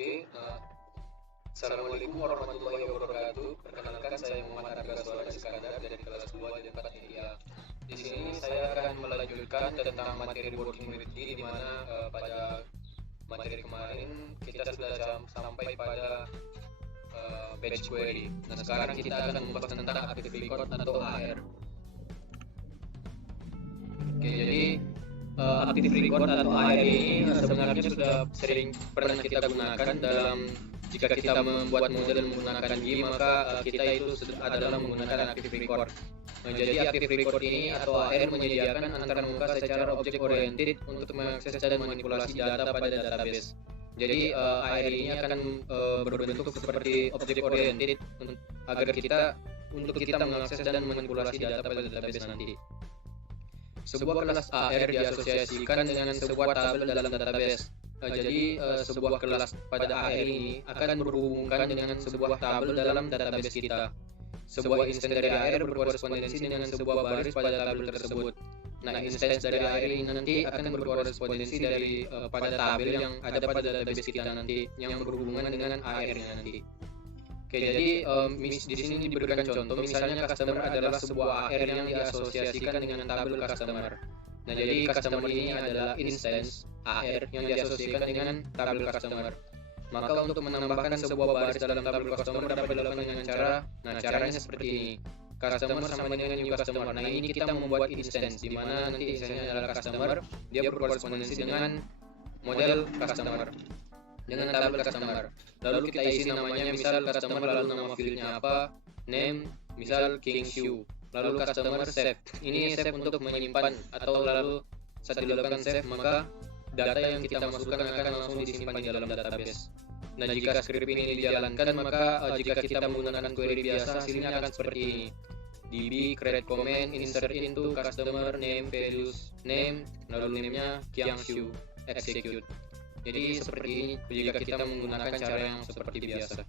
Oke, Assalamualaikum warahmatullahi wabarakatuh. Perkenalkan saya Muhammad Arga Suara Iskandar dari kelas 2 di tempat IDIA. Di sini saya akan melanjutkan tentang materi working with D, di mana pada materi kemarin kita sudah sampai pada batch query. Nah, sekarang kita akan membahas tentang active record atau AR. Oke, jadi active record atau AR ini sebenarnya sudah sering pernah kita gunakan dalam jika kita membuat model menggunakan GI, maka kita itu adalah menggunakan active record. Nah, jadi active record ini atau AR menyediakan antar muka secara object oriented untuk mengakses dan manipulasi data pada database. Jadi AR ini akan berbentuk seperti object oriented agar kita mengakses dan manipulasi data pada database nanti. Sebuah kelas AR diasosiasikan dengan sebuah tabel dalam database. Jadi sebuah kelas pada AR ini akan berhubungkan dengan sebuah tabel dalam database kita. Sebuah instance dari AR berkorespondensi dengan sebuah baris pada tabel tersebut. Nah, instance dari AR ini nanti akan berkorespondensi pada tabel yang ada pada database kita nanti, yang berhubungan dengan AR-nya nanti. Oke, jadi di sini diberikan contoh, misalnya customer adalah sebuah AR yang diasosiasikan dengan tabel customer. Nah, jadi customer ini adalah instance AR yang diasosiasikan dengan tabel customer. Maka untuk menambahkan sebuah baris dalam tabel customer dapat dilakukan dengan caranya seperti ini. Customer sama dengan new customer. Nah, ini kita membuat instance di mana nanti instance-nya adalah customer, dia berkorespondensi dengan model customer, dengan tabel customer. Lalu kita isi namanya, misal customer, lalu nama fieldnya apa, name, misal King Shoe. Lalu customer save. Ini save untuk menyimpan, atau lalu saat dilakukan save maka data yang kita masukkan akan langsung disimpan di dalam database. Nah, jika script ini dijalankan, maka jika kita menggunakan query biasa, hasilnya akan seperti ini. DB create comment insert into customer name values name, lalu name-nya Kyangsu execute. Jadi seperti ini jika kita menggunakan cara yang seperti biasa.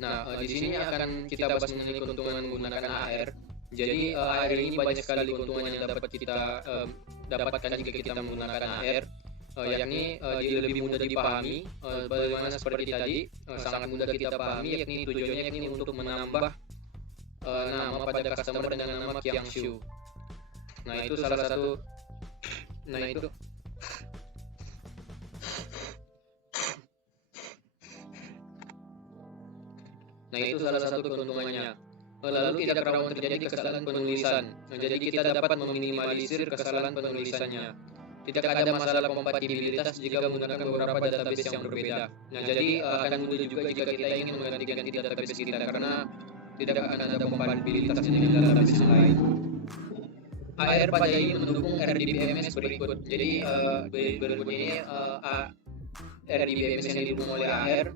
Nah, di sini akan kita bahas mengenai keuntungan menggunakan AR. Jadi AR ini banyak sekali keuntungan yang dapat kita dapatkan jika kita menggunakan AR, yakni dia lebih mudah dipahami. Bagaimana seperti tadi, sangat mudah kita pahami, yakni tujuannya yakni untuk menambah nama pada customer dengan nama Kyangsu. Nah, itu salah satu. Nah, itu salah satu keuntungannya. Lalu tidak rawan terjadi kesalahan penulisan. Nah, jadi kita dapat meminimalisir kesalahan penulisannya. Tidak ada masalah kompatibilitas jika menggunakan beberapa database yang berbeda. Nah, jadi akan mudah juga jika kita ingin mengganti-ganti database kita, karena tidak akan ada kompatibilitas dengan database lain. AR pada ini mendukung RDBMS berikut. Jadi berikut ini RDBMS yang didukung oleh AR,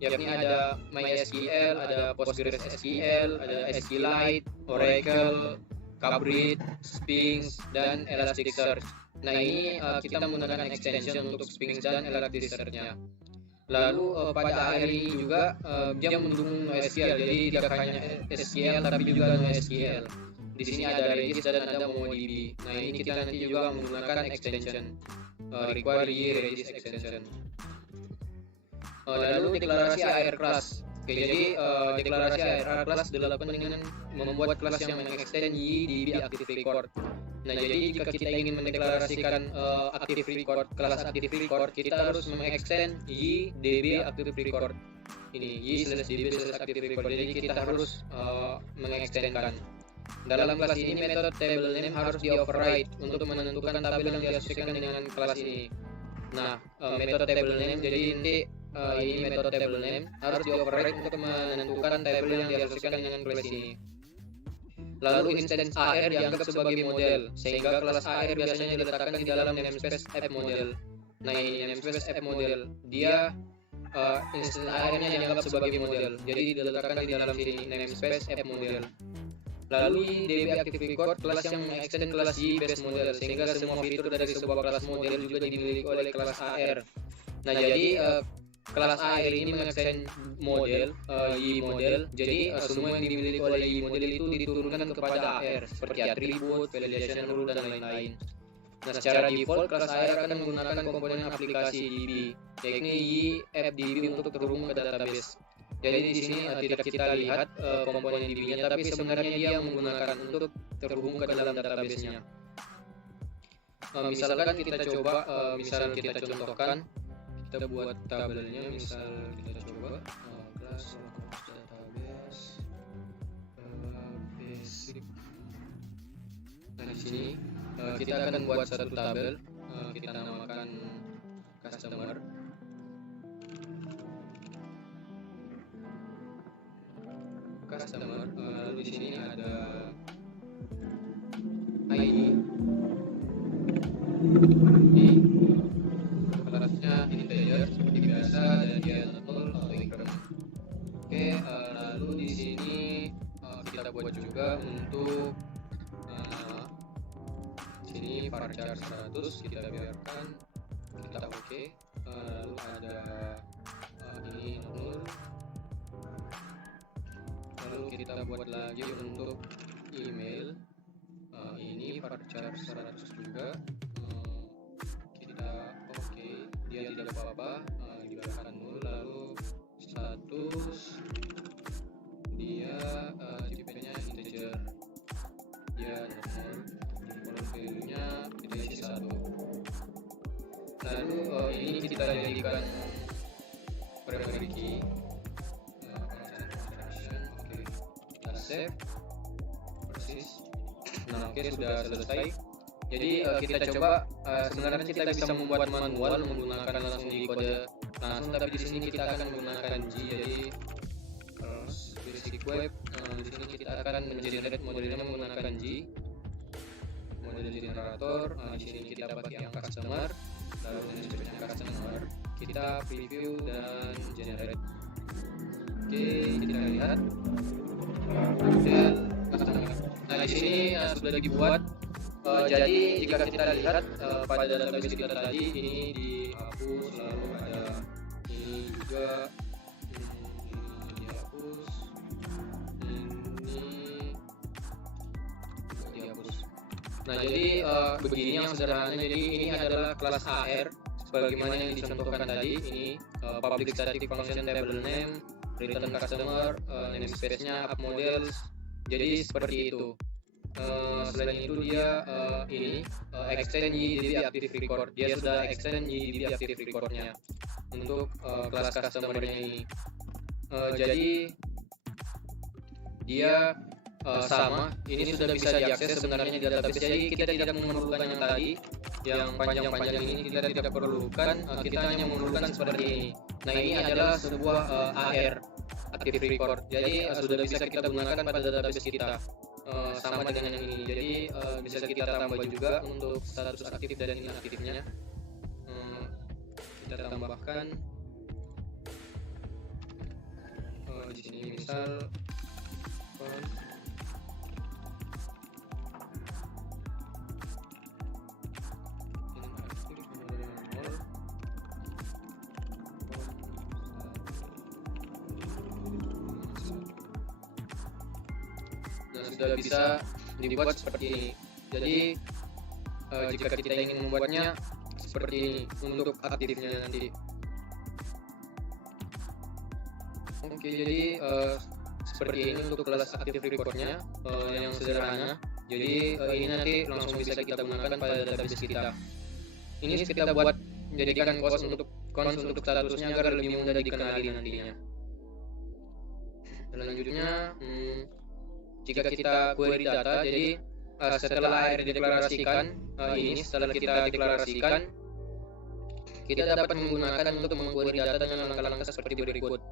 yakni ada MySQL, ada PostgreSQL, ada SQLite, Oracle, Cabrit, Sphinx, dan Elasticsearch. Nah, ini kita menggunakan extension untuk Sphinx dan Elasticsearch-nya. Lalu pada AR ini juga dia mendukung NoSQL, jadi tidak hanya SQL tapi juga NoSQL. Di sini ada Redis dan ada MongoDB. Nah, ini kita nanti juga menggunakan extension require Redis extension. Lalu deklarasi AR class. Oke, jadi deklarasi AR class dilakukan dengan membuat kelas yang mengextend YDB active record. Nah, jadi jika kita ingin mendeklarasikan active record, kelas active record, kita harus mengextend YDB active record. Ini y/db/active record. Jadi kita harus mengextendkan. Dalam kelas ini metode table name harus di-override untuk menentukan tabel yang diasosiasikan dengan kelas ini. Nah, metode table name, jadi nanti ini metode table name harus di-override untuk menentukan tabel yang diasosiasikan dengan kelas ini. Lalu instance AR dianggap sebagai model, sehingga kelas AR biasanya diletakkan di dalam namespace app model. Nah, ini namespace app model, dia instance AR-nya dianggap sebagai model, jadi diletakkan di dalam sini namespace app model. Lalu DB active record, kelas yang mengextend kelas Y base model, sehingga semua fitur dari sebuah kelas model juga dimiliki oleh kelas AR. Nah, jadi kelas AR ini mengextend model Y model, jadi semua yang dimiliki oleh Y model itu diturunkan kepada AR seperti atribut, validation rule, dan lain-lain. Nah, secara default kelas AR akan menggunakan komponen aplikasi DB, yakni YFDB untuk terhubung ke database. Jadi di sini tidak kita lihat komponen DB-nya, tapi sebenarnya dia menggunakan untuk terhubung ke dalam database-nya. Misalkan kita coba, misal kita contohkan, kita buat tabelnya, misal kita coba class database basic. Nah, di sini kita akan buat satu tabel, kita namakan customer. Lalu di sini ada ID, kelasnya integer seperti biasa dan dia nol atau increment. Oke, lalu di sini kita buat juga untuk sini varchar 100, kita biarkan, kita oke. Lalu ada ini nol. Lalu kita buat lagi untuk email, ini varchar 100 juga, kita oke, dia tidak apa-apa, dibiarkan nol. Lalu status dia tipenya integer, dia nol, default value-nya kita isi 1. Lalu ini kita jadikan primary key, save, persis. Nah, oke, sudah selesai. Jadi kita coba, sebenarnya kita bisa membuat manual menggunakan langsung di kode langsung, tapi di sini kita akan menggunakan G. Jadi basic web, di sini kita akan mengenerate modelnya menggunakan G, model generator. Di sini kita pakai yang customer, lalu jenisnya customer, kita preview dan generate. Oke, kita lihat. Nah, di sini sudah dibuat. Jadi jika kita lihat pada database kita tadi, ini dihapus, lalu ada ini juga ini dihapus, ini dihapus. Nah, jadi begini yang sederhana. Jadi ini adalah kelas AR sebagaimana yang dicontohkan tadi. Ini public static function table name, return customer, namespace-nya app models. Jadi seperti itu. Selain itu dia ini extend YDB active record. Dia sudah extend YDB active record-nya untuk kelas customer-nya ini. Jadi dia sama, ini sudah bisa diakses sebenarnya di database. Jadi kita tidak memerlukan yang tadi, yang panjang-panjang ini kita tidak perlukan. Kita hanya memerlukan seperti ini. Nah, ini adalah sebuah AR, active record. Jadi sudah bisa kita gunakan pada database kita, sama dengan yang ini. Jadi bisa kita tambah juga untuk status aktif dan inaktifnya. Kita tambahkan di sini misal sudah bisa dibuat seperti ini. Jadi jika kita ingin membuatnya seperti ini untuk aktifnya nanti. Oke, jadi seperti ini untuk kelas aktif record-nya yang sederhana. Jadi ini nanti langsung bisa kita gunakan pada database kita. Ini kita buat jadikan cons untuk statusnya agar lebih mudah dikenali nantinya. Selanjutnya jika kita query data, jadi setelah AR dideklarasikan, ini setelah kita deklarasikan, kita dapat menggunakan untuk mengquery data dengan langkah-langkah seperti berikut.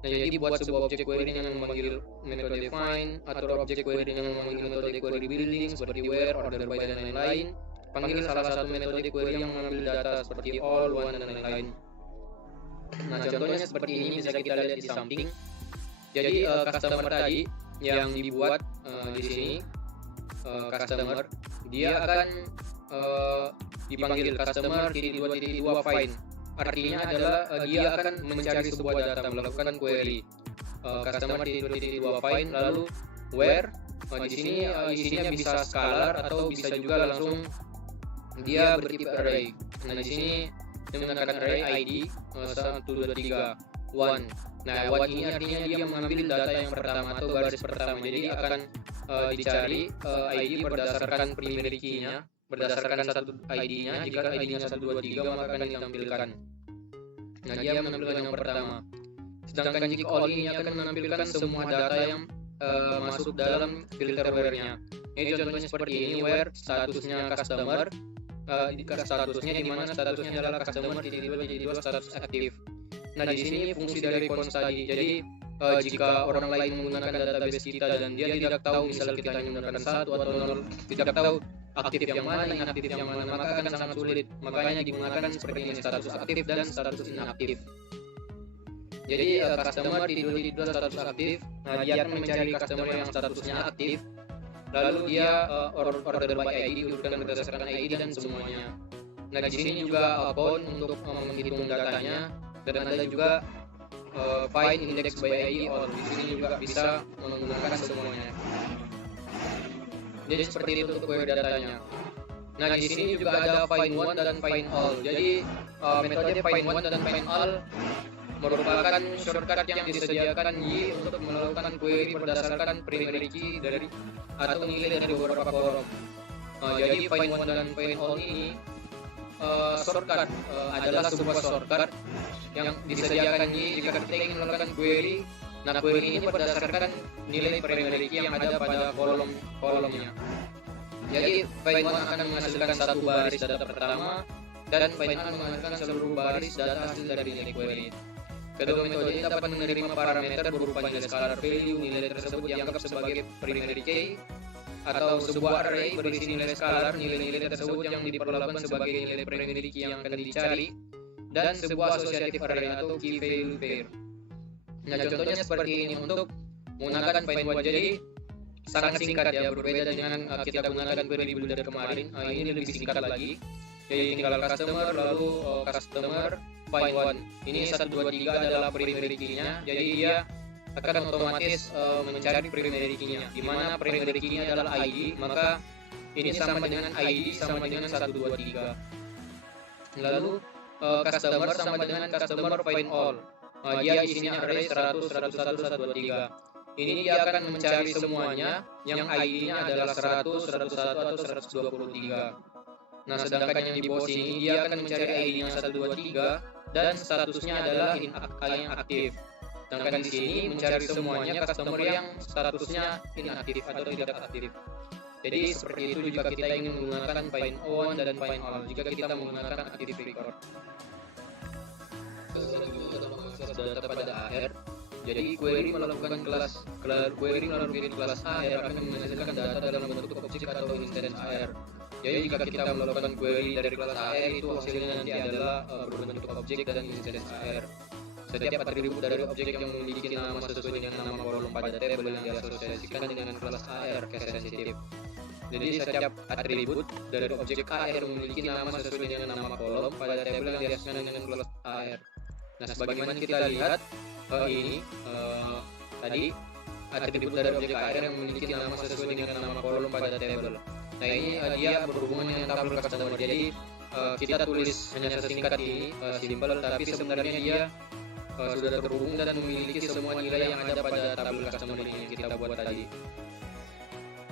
Nah, jadi buat sebuah objek query dengan memanggil metode find, atau objek query dengan memanggil metode query building seperti where, order by, dan lain-lain. Panggil salah satu metode query yang mengambil data seperti all, one, dan lain-lain. Nah, contohnya seperti ini bisa kita lihat di samping. Jadi customer tadi yang dibuat di sini, customer, dia akan dipanggil customer .2.2 find. Artinya adalah dia akan mencari sebuah data, melakukan query customer .2 find. Lalu where, di sini isinya bisa scalar atau bisa juga langsung dia bertipe array. Nah di sini dia menggunakan array ID 1 2 3 1. Nah, 1 ini artinya dia mengambil data yang pertama atau baris pertama. Jadi akan dicari ID berdasarkan primary key-nya, berdasarkan satu ID-nya. Jika ID-nya 1 2 3 maka akan ditampilkan. Nah, dia menampilkan yang pertama. Sedangkan jika all ini akan menampilkan semua data yang masuk dalam filter where-nya. Ini contohnya seperti ini, where statusnya customer, statusnya di mana statusnya adalah customer titik 2 status aktif. Nah di sini fungsi dari cons tadi. Jadi jika orang lain menggunakan database kita dan dia tidak tahu, misal kita hanya menggunakan 1 atau 0, tidak tahu aktif yang mana, inaktif yang mana, maka akan sangat sulit. Makanya digunakan seperti ini, status aktif dan status inaktif. Jadi customer titik 2 status aktif. Nah dia akan mencari customer yang statusnya aktif. Lalu dia order by ID, diurutkan berdasarkan ID dan semuanya. Nah di sini juga account untuk menghitung datanya, dan ada juga find index by ID all. Di sini juga bisa menggunakan semuanya. Jadi seperti itu untuk query datanya. Nah di sini juga ada find one dan find all. Jadi metode find one dan find all merupakan shortcut yang disediakan Y untuk melakukan query berdasarkan primary key dari atau nilai dari beberapa kolom. Jadi find one dan find all ini shortcut adalah sebuah shortcut yang disediakan Y jika kita ingin melakukan query. Nah query ini berdasarkan nilai primary key yang ada pada kolomnya. Jadi find one akan menghasilkan satu baris data pertama dan find all menghasilkan seluruh baris data hasil dari nilai query. Kedua metode ini dapat menerima parameter berupa nilai scalar value. Nilai tersebut dianggap sebagai primary key atau sebuah array berisi nilai scalar. Nilai-nilai tersebut yang diperlakukan sebagai nilai primary key yang akan dicari, dan sebuah associative array atau key value pair. Nah contohnya seperti ini untuk menggunakan find one. Jadi sangat singkat ya, berbeda dengan kita gunakan query builder kemarin. Ini lebih singkat lagi. Jadi tinggal customer lalu customer find one. Ini 1 2 3 adalah primary key-nya. Jadi dia akan otomatis mencari primary key-nya. Di mana primary key-nya adalah ID, maka ini sama dengan ID sama dengan 1 2 3. Lalu customer sama dengan customer find all. Dia isinya array 100 101 123. Ini dia akan mencari semuanya yang ID-nya adalah 100 101 atau 123. Nah sedangkan yang di bawah sini dia akan mencari ID-nya 123 dan statusnya adalah yang aktif. Sedangkan di sini mencari semuanya customer yang statusnya inaktif atau tidak aktif. Jadi seperti itu jika kita ingin menggunakan find one dan find all. Jika kita menggunakan active record. Data pada AR. Jadi query melakukan query melalui kelas AR akan menghasilkan data dalam bentuk objek atau instance AR. Jadi jika kita melakukan query dari kelas AR itu hasilnya nanti adalah berbentuk objek dan instance AR. Setiap atribut dari objek yang memiliki nama sesuai dengan nama kolom pada tabel yang diasosiasikan dengan kelas AR case sensitive. Jadi setiap atribut dari objek AR memiliki nama sesuai dengan nama kolom pada tabel yang diasosiasikan dengan kelas AR. Nah sebagaimana kita lihat ini tadi atribut dari objek AR yang memiliki nama sesuai dengan nama kolom pada tabel. Nah ini dia berhubungan dengan tabel customer. Jadi kita tulis hanya sesingkat ini, simple, tapi sebenarnya dia sudah terhubung dan memiliki semua nilai yang ada pada tabel customer ini yang kita buat tadi.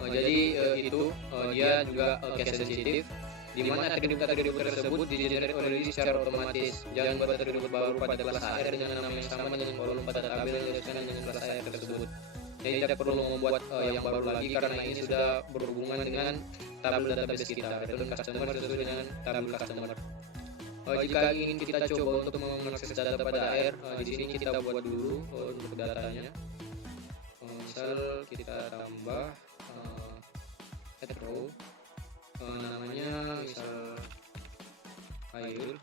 Jadi itu dia juga case sensitive, di mana atribut-atribut tersebut di-generate oleh secara otomatis. Jangan buat atribut baru pada kelas AR dengan nama yang sama dengan kolom pada tabel yang diasosiasikan dengan kelas AR tersebut. Jadi tidak perlu membuat yang baru lagi karena ini sudah berhubungan dengan tabel database kita, return customer sesuai dengan tabel customer. Jika ingin kita coba untuk mengakses data pada AR, di sini kita buat dulu untuk datanya. Misal kita tambah add row, namanya misal file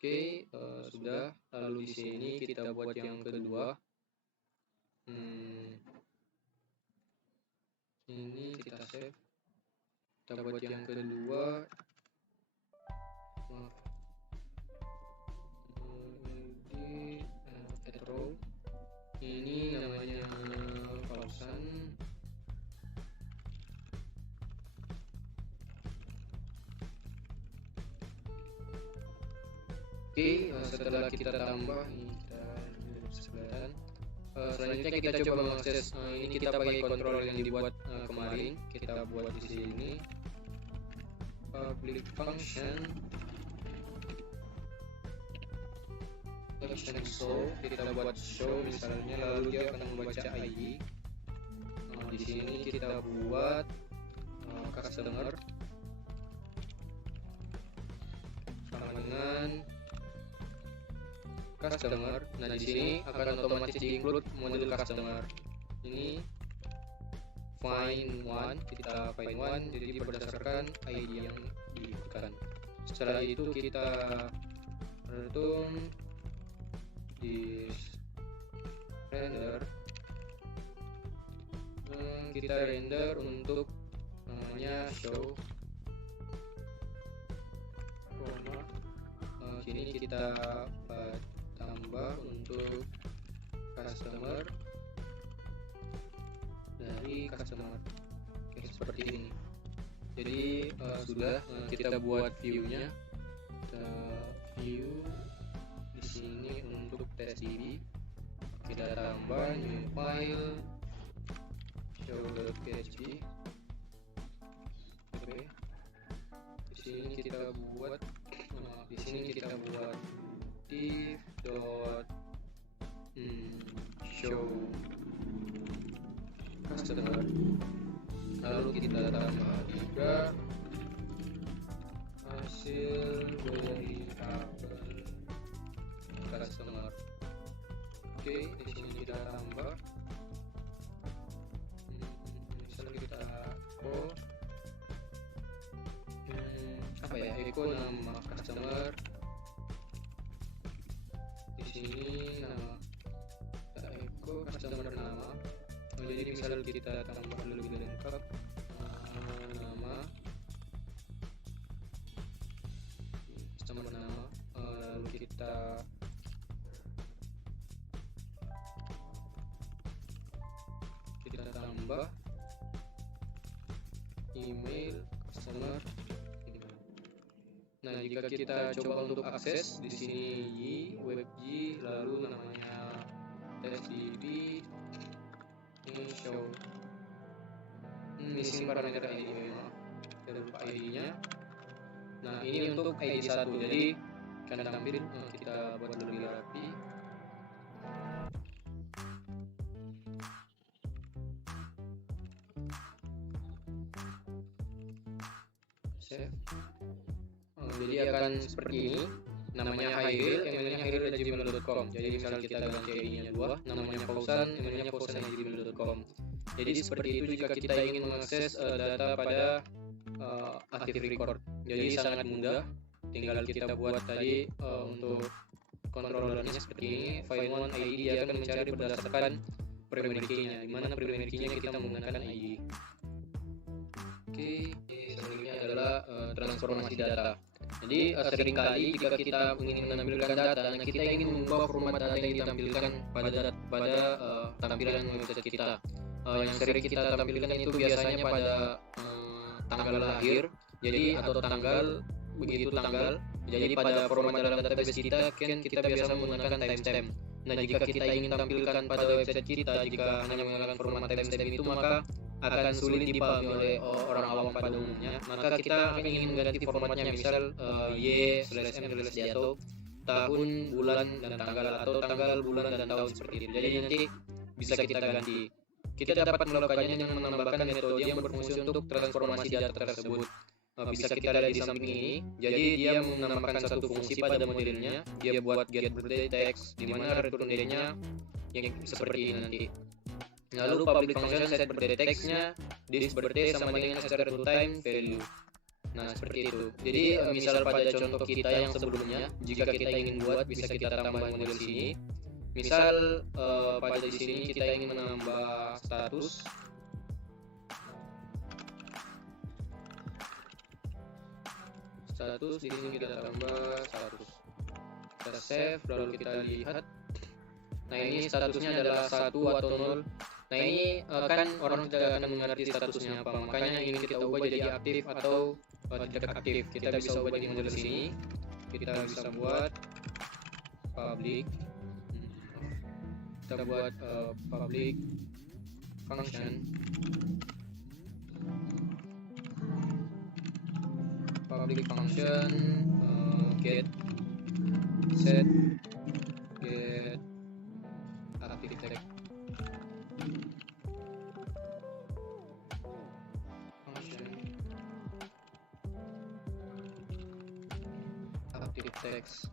Oke, sudah. Lalu di sini kita buat yang kedua. Ini kita save. Kita buat yang kedua. Add row. Ini namanya Oke, setelah kita tambah ini kita kelihatan. Selanjutnya kita coba mengakses ini kita pakai kontrol yang dibuat kemarin. Kita buat di sini public function show. Kita buat show misalnya, lalu dia akan membaca ID. Di sini kita buat customer sama dengan customer. Nah, di sini akan otomatis di-include model customer. Ini find one, kita find one, jadi berdasarkan ID yang diinputkan. Setelah itu kita return di render. Kita render untuk namanya show. Sini kita tambah untuk customer dari customer. Oke, seperti ini. Jadi sudah kita buat view-nya. Kita view di sini untuk TestDB. Kita tambah new file show.php. Oke. Di sini kita buat div dot show customer, lalu kita tambah juga hasil dari tabel customer. Oke, di sini kita tambah misalnya kita echo nama customer. Di sini nama echo customer nama. Jadi misal kita tambah lebih lengkap nama customer nama, lalu kita tambah email customer. Nah, jika kita coba untuk akses di sini web lalu namanya testdb ini show missing parameter ID, memang kita lupa ID-nya. Nah, ini untuk ID 1, jadi akan tampil kita buat lebih rapi. Save. Jadi akan seperti ini, namanya Hairil, emailnya hairil@gmail.com. Jadi misal kita ganti ID-nya 2, namanya Fausan, emailnya fausan@gmail.com. Jadi seperti itu jika kita ingin mengakses data pada Active Record. Jadi sangat mudah, tinggal kita buat tadi untuk controllernya seperti ini. File one ID dia akan mencari berdasarkan primary key-nya, dimana primary key-nya kita menggunakan ID. Oke, selanjutnya adalah transformasi data. Jadi seringkali jika kita ingin menampilkan data, kita ingin mengubah format data yang ditampilkan pada tampilan website kita. Yang sering kita tampilkan itu biasanya pada tanggal lahir, jadi atau tanggal, begitu tanggal. Jadi pada format dalam database kita kan kita biasa menggunakan timestamp. Nah, jika kita ingin tampilkan pada website kita, jika hanya menggunakan format timestamp itu, maka akan sulit dipahami oleh orang awam pada umumnya. Maka kita ingin mengganti formatnya, misal y/m/d atau tahun, bulan, dan tanggal, atau tanggal, bulan, dan tahun seperti itu. Jadi nanti bisa kita ganti. Kita dapat melakukannya dengan menambahkan metode yang berfungsi untuk transformasi data tersebut. Bisa kita lihat di samping ini. Jadi dia menambahkan satu fungsi pada modelnya. Dia buat get birthday text, di mana return date-nya yang seperti ini nanti. Lalu public function set birthday text-nya this birthday sama dengan start to time value. Nah, seperti itu. Jadi misal pada contoh kita yang sebelumnya, jika kita ingin buat, bisa kita tambah model sini. Misal pada di sini kita ingin menambah status. Di sini kita tambah status. Kita save, lalu kita lihat. Nah, ini statusnya adalah 1 atau 0. Nah, ini kan orang tidak akan mengerti statusnya apa, makanya ingin kita ubah jadi aktif atau tidak aktif. Kita bisa ubah di model sini. Kita bisa buat public, kita buat public function, get set get active text function active text.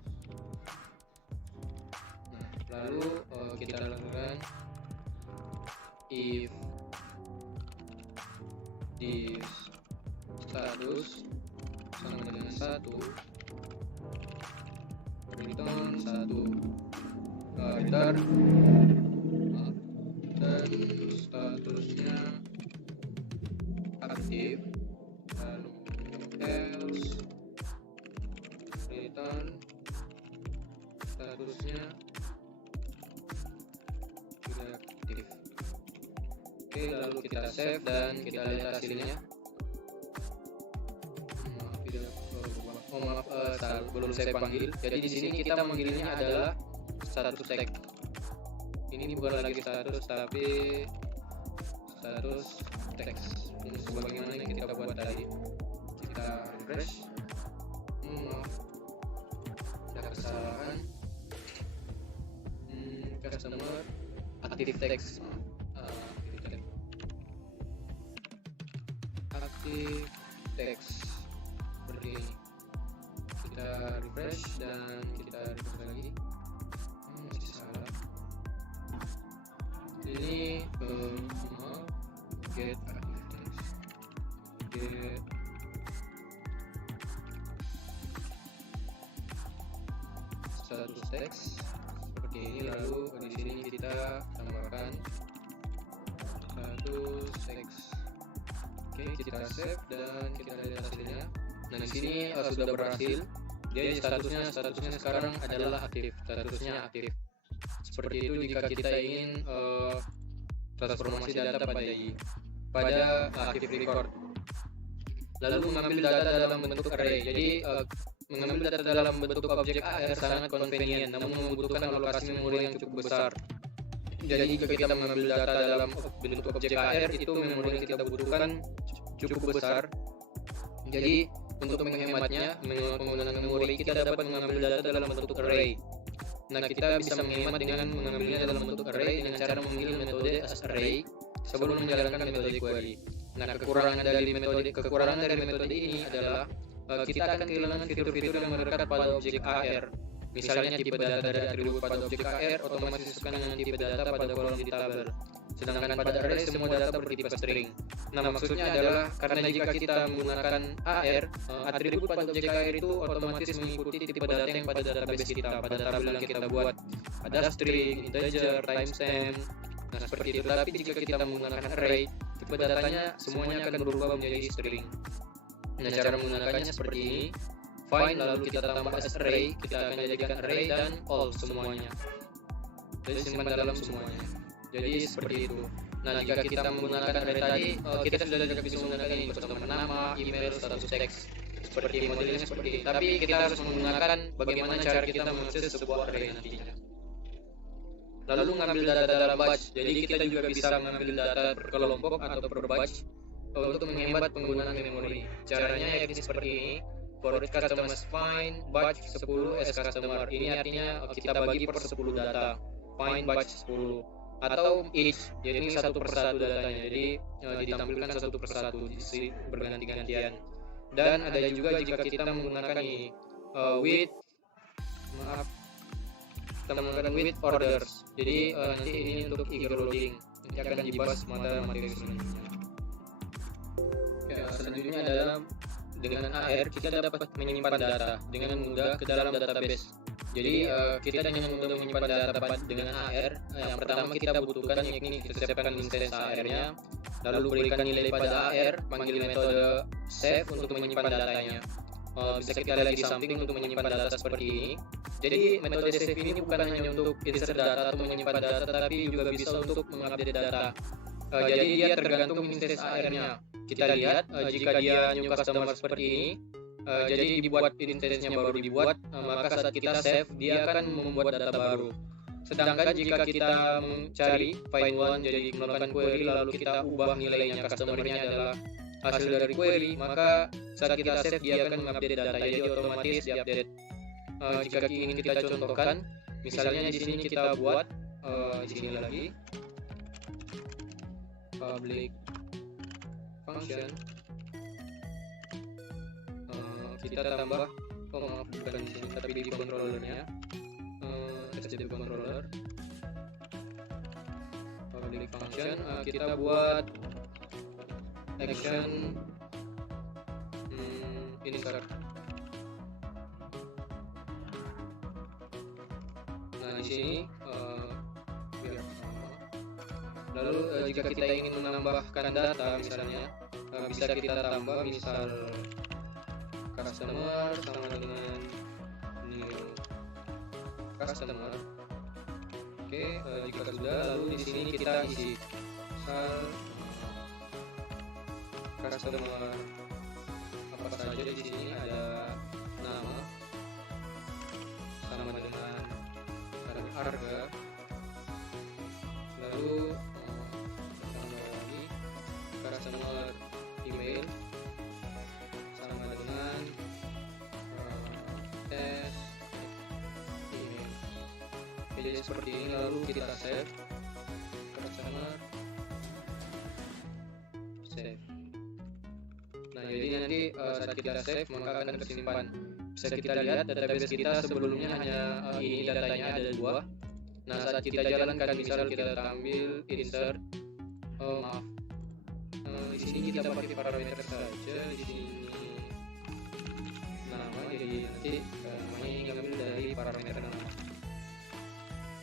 Nah, lalu kita lakukan if di status sama dengan 1, return 1, return dan statusnya aktif, lalu else return statusnya tidak aktif. Oke, lalu kita save dan kita lihat hasilnya. Belum saya panggil. Jadi di sini kita manggilnya adalah status tag. Ini bukan lagi status tapi status text. Ini sebagaimana yang kita buat tadi. Kita refresh. Ada kesalahan. Customer active text. Active text seperti ini. Kita refresh dan kita refresh lagi. Masih salah. Ini get active text, get status text seperti ini. Lalu di sini kita tambahkan status text. Oke, kita save dan kita lihat hasilnya. Nah, di sini sudah berhasil. Jadi statusnya sekarang adalah aktif. Statusnya aktif. Seperti itu jika kita ingin transformasi data pada active record. Lalu mengambil data dalam bentuk array. Jadi mengambil data dalam bentuk objek AR sangat convenient, namun membutuhkan alokasi memori yang cukup besar. Jadi jika kita mengambil data dalam bentuk objek AR, itu memori yang kita butuhkan cukup besar. Jadi untuk menghematnya, penggunaan memori kita dapat mengambil data dalam bentuk array. Nah, kita bisa menghemat dengan mengambilnya dalam bentuk array dengan cara memanggil metode asArray sebelum menjalankan metode query. Nah, kekurangan dari metode ini adalah kita akan kehilangan fitur-fitur yang melekat pada objek AR. Misalnya tipe data dari atribut pada objek AR otomatis disesuaikan dengan tipe data pada kolom di tabel. Sedangkan pada array semua data bertipe string. Nah, maksudnya adalah karena jika kita menggunakan AR, atribut pada objek AR itu otomatis mengikuti tipe data yang pada database kita, pada tabel yang kita buat. Ada string, integer, timestamp. Nah, seperti itu. Tapi jika kita menggunakan array, tipe datanya semuanya akan berubah menjadi string. Nah, cara menggunakannya seperti ini. Find, lalu kita tambah asArray, kita akan jadikan array dan all semuanya. Jadi simpan dalam semuanya. Jadi seperti itu. Nah, jika kita menggunakan array tadi, kita sudah bisa menggunakan ini, customer nama, email, status text. Seperti modelnya seperti ini. Tapi kita harus menggunakan bagaimana cara kita mengakses sebuah array nantinya. Lalu mengambil data dalam batch. Jadi kita juga bisa mengambil data per kelompok atau per batch untuk menghemat penggunaan memori. Caranya yaitu seperti ini. For each customer find batch 10 as customer. Ini artinya kita bagi per 10 data. Find batch 10 atau each. Jadi ini satu persatu datanya. Jadi ditampilkan satu persatu berganti-gantian. Dan ada juga jika kita menggunakan ini with orders. Jadi nanti ini untuk eager loading. Nanti akan dibahas pada materi selanjutnya. Ya, selanjutnya adalah dengan AR kita dapat menyimpan data dengan mudah ke dalam database. Jadi kita dengan mudah menyimpan data dengan AR. Yang pertama kita butuhkan yakni kita siapkan instance AR-nya, lalu berikan nilai pada AR, panggil metode save untuk menyimpan datanya. Bisa kita lihat di samping untuk menyimpan data seperti ini. Jadi metode save ini bukan hanya untuk insert data atau menyimpan data, tapi juga bisa untuk mengupdate data. Jadi dia tergantung instance AR-nya. Kita lihat jika dia new customer seperti ini, Jadi dibuat instance-nya baru dibuat, maka saat kita save dia akan membuat data baru. Sedangkan jika kita mencari find one, jadi melakukan query lalu kita ubah nilainya customer-nya adalah hasil dari query, maka saat kita save dia akan mengupdate data, jadi otomatis diupdate. Jika ingin kita contohkan, misalnya di sini kita buat di sini lagi public function, kita tambah maaf bukan di sini tapi di controllernya, HTTP controller public function, kita buat action insert. Nah di sini lalu jika kita ingin menambahkan data misalnya, bisa kita tambah misal customer sama dengan new customer. Oke, jika sudah, lalu di sini kita isi misal customer apa saja. Di sini ada nama sama dengan harga, lalu tambah lagi customer email sama dengan email. Jadi seperti ini, lalu kita save customer save. Nah jadi nanti saat kita save maka akan tersimpan. Bisa kita lihat database kita sebelumnya hanya ini datanya ada 2. Nah saat kita jalankan misal kita ambil insert, maaf, di sini kita pakai parameter saja. Di sini nama, jadi nanti namanya ini ngambil dari parameter nama.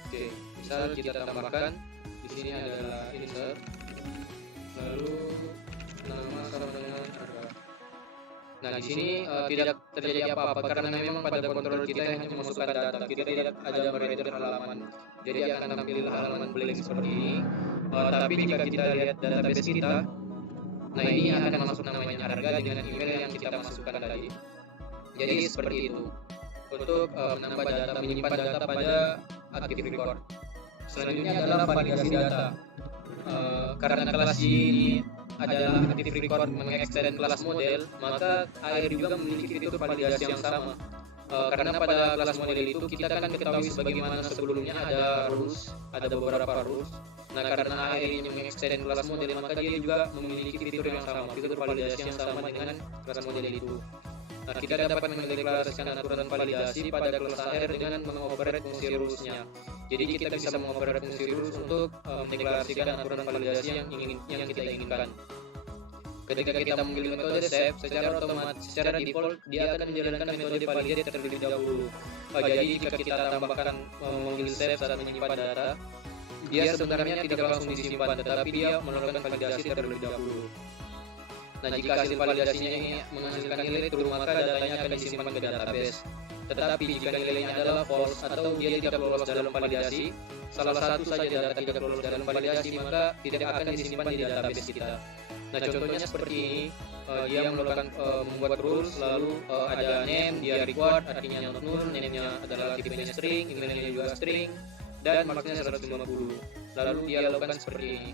Oke, misal kita tambahkan di sini adalah insert, lalu nama sama dengan harga. Nah di sini tidak terjadi apa-apa karena memang pada controller kita hanya memasukkan data, kita tidak ada parameter halaman, jadi akan tampil halaman blank seperti ini. Tapi jika kita lihat database kita, nah ini akan masuk namanya harga dengan email yang kita masukkan tadi. Jadi seperti itu untuk menambah data, menyimpan data pada Active Record. Selanjutnya adalah validasi data. Karena kelas ini adalah Active Record mengextend kelas model, maka AR juga memiliki fitur validasi yang sama. Karena pada kelas model itu kita kan ketahui sebagaimana sebelumnya ada rules, ada beberapa rules. Nah karena AR ini mengextend kelas model, maka dia juga memiliki fitur yang sama, fitur validasi yang sama dengan kelas model itu. Nah, kita dapat mendeklarasikan aturan validasi pada kelas AR dengan mengoperate fungsi rules-nya. Jadi kita bisa mengoperate fungsi rules untuk mendeklarasikan aturan validasi yang kita inginkan. Ketika kita memilih metode save, secara otomatis, secara default dia akan menjalankan metode validate terlebih dahulu. Jadi jika kita tambahkan memanggil save saat menyimpan data, dia sebenarnya tidak langsung disimpan, tetapi dia melakukan validasi terlebih dahulu. Nah, jika hasil validasinya ini menghasilkan nilai true, maka datanya akan disimpan ke database. Tetapi jika nilainya adalah false atau dia tidak lolos dalam validasi, salah satu saja data tidak lolos dalam validasi, maka tidak akan disimpan di database kita. Nah, contohnya seperti ini, dia melakukan membuat rules, lalu ada name, dia required, artinya not null, name-nya adalah tipenya string, emailnya juga string, dan marknya 150. Lalu dia lakukan seperti ini.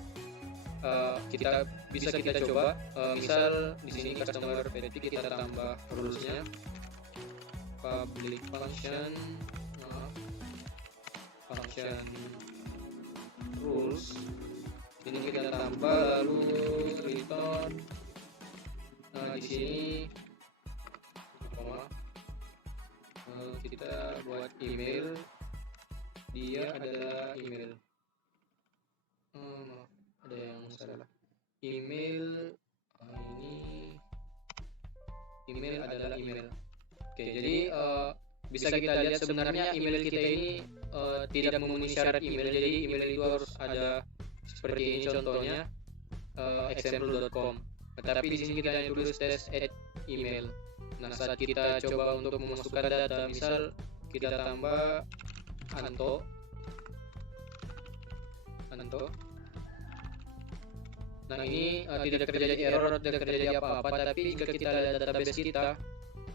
Kita bisa coba, misal di sini customer verification kita tambah rulesnya public function rules, ini kita tambah lalu return. Nah di sini kita buat email, dia adalah email. Ada yang salah, email ini email adalah email. Oke, jadi bisa kita lihat sebenarnya email kita ini tidak memenuhi syarat email, jadi email itu harus ada seperti ini contohnya, example.com. Tetapi di sini kita hanya tulis test@email. Nah saat kita coba untuk memasukkan data, misal kita tambah Anto. Nah ini tidak terjadi error, tidak terjadi apa-apa. Tapi jika kita lihat database kita,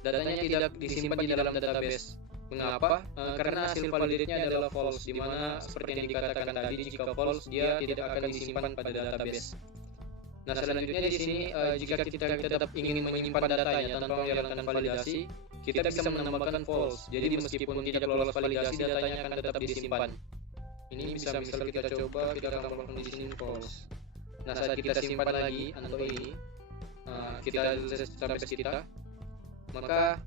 datanya tidak disimpan di dalam database. Mengapa? Karena hasil validate-nya adalah false, di mana seperti yang dikatakan tadi, jika false dia tidak akan disimpan pada database. Nah, selanjutnya di sini jika kita tetap ingin menyimpan datanya tanpa menjalankan validasi, kita bisa menambahkan false. Jadi meskipun tidak lolos validasi, datanya akan tetap disimpan. Ini bisa misal kita coba, kita tambahkan di sini false. Nah, saat kita simpan lagi untuk ini, kita sampai kita, maka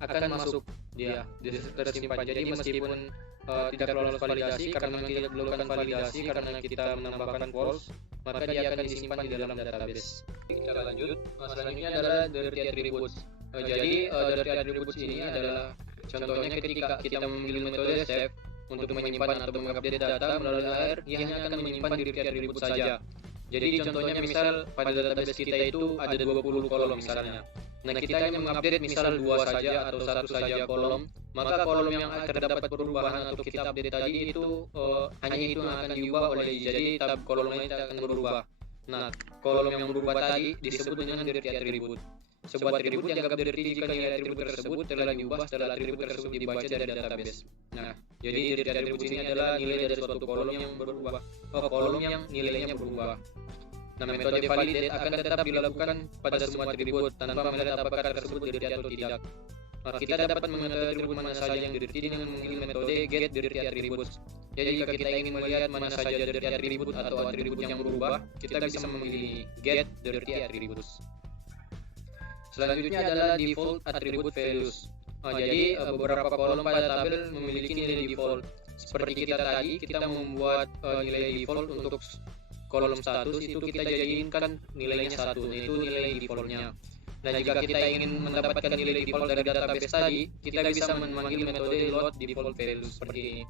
akan masuk dia tersimpan. Jadi meskipun tidak lolos validasi karena tidak dilakukan validasi karena kita menambahkan false, maka dia akan disimpan di dalam database. Kita lanjut. Selanjutnya adalah dirty attributes. Jadi dirty attributes ini adalah contohnya ketika kita memilih metode save untuk menyimpan atau mengupdate data melalui AR, ia hanya akan menyimpan dirty attributes saja. Jadi contohnya misal pada database kita itu ada 20 kolom misalnya. Nah, kita hanya mengupdate misal 2 saja atau 1 saja kolom, maka kolom yang terdapat perubahan atau kita update tadi itu hanya itu yang akan diubah oleh jadi tab kolom lain tidak akan berubah. Nah, kolom yang berubah tadi disebut dengan dirty attribute. Sebuah atribut dianggap dirty jika nilai atribut tersebut telah diubah setelah atribut tersebut dibaca dari database. Nah, jadi dirty attribute ini adalah nilai dari suatu kolom yang berubah, kolom yang nilainya berubah. Nah, metode validate akan tetap dilakukan pada semua atribut tanpa melihat apakah tersebut dirty atau tidak. Kita dapat mengetahui atribut mana saja yang dirty dengan memilih metode get dirty attributes. Jadi jika kita ingin melihat mana saja dirty attribut atau atribut yang berubah, kita bisa memilih get dirty attributes. Selanjutnya adalah default attribute values. Jadi beberapa kolom pada tabel memiliki nilai default. Seperti kita tadi, kita membuat nilai default untuk kolom status itu kita jadikan nilainya 1, yaitu nilai defaultnya. Nah, jika kita ingin mendapatkan nilai default dari database tadi, kita bisa memanggil metode load default values seperti ini.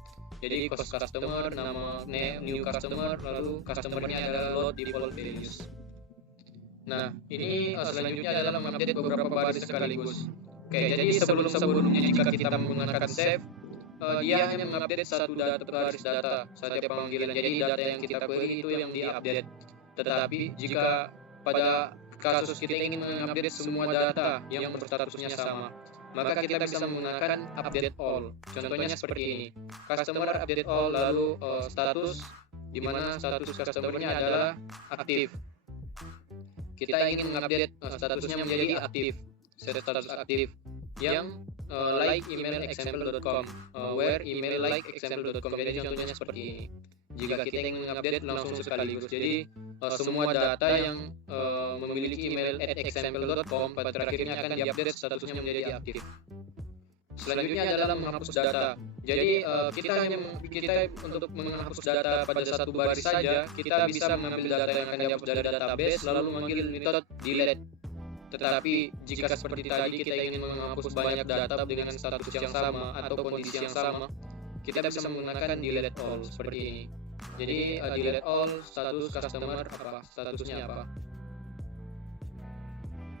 Jadi cost customer, nama new customer, lalu customernya adalah load default values. Nah, ini selanjutnya adalah mengupdate beberapa baris sekaligus. Oke, jadi sebelumnya jika kita menggunakan save, dia hanya mengupdate satu baris data setiap panggilan. Jadi data yang kita query itu yang diupdate. Tetapi jika pada kasus kita ingin mengupdate semua data yang berstatusnya sama, maka kita bisa menggunakan update all. Contohnya seperti ini. Customer update all, lalu status di mana status customernya adalah aktif. Kita ingin mengupdate statusnya menjadi aktif, status aktif yang like email example.com, where email like example.com. Jadi contohnya seperti ini. Jika kita ingin mengupdate langsung sekaligus, jadi semua data yang memiliki email @example.com pada terakhirnya akan diupdate statusnya menjadi aktif. Selanjutnya adalah menghapus data. Jadi kita untuk menghapus data pada satu baris saja, kita bisa mengambil data yang akan dihapus dari database lalu memanggil metode delete. Tetapi jika seperti tadi kita ingin menghapus banyak data dengan status yang sama atau kondisi yang sama, kita bisa menggunakan delete all seperti ini. Jadi delete all status customer apa, statusnya apa.